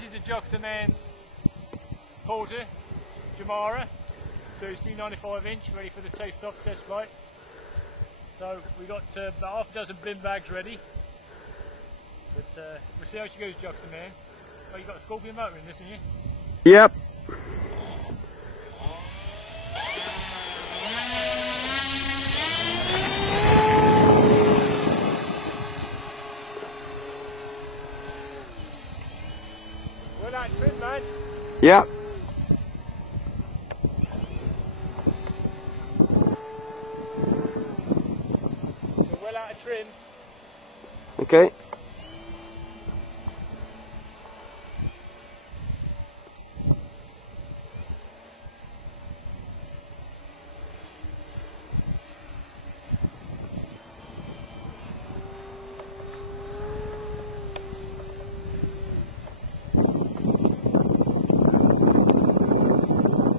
This is the Jockster Man's Porter, Jamara, 295 inch, ready for the taste-off test flight. So we got about half a dozen bin bags ready, but we'll see how she goes, Jockster Man. Oh, you got a Scorpion motor in this, haven't you? Yep. Well, that's trim, man. Yep. So well out of trim. Okay.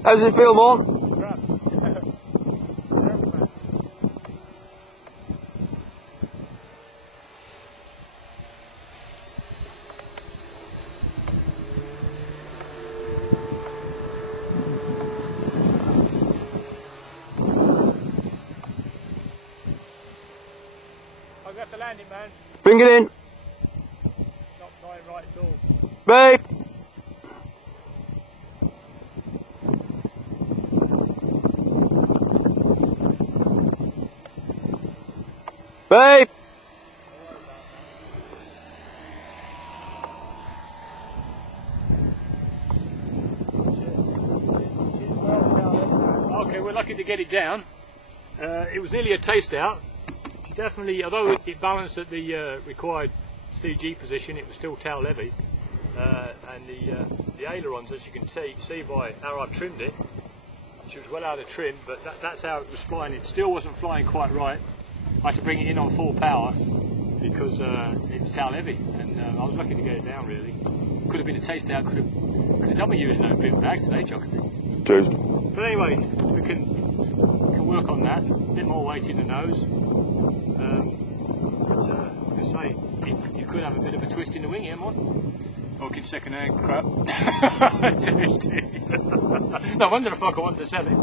How does it feel, Mon? Crap. I'll have to land it, man. Bring it in. Not flying right at all. Babe. Babe. Okay, we're lucky to get it down. It was nearly a taste out. She definitely, although it balanced at the required CG position, it was still tail heavy. And the ailerons, as you can see by how I trimmed it, she was well out of trim, but that's how it was flying. It still wasn't flying quite right. I had to bring it in on full power because it's tail heavy, and I was lucky to get it down. Really, could have been a taste out. Could have done me using those bin bags today, Jockster. Toast. But anyway, we can work on that. A bit more weight in the nose. But I say, you could have a bit of a twist in the wing here, Mon. Talking second-hand crap. No wonder the fuck I wanted to sell it.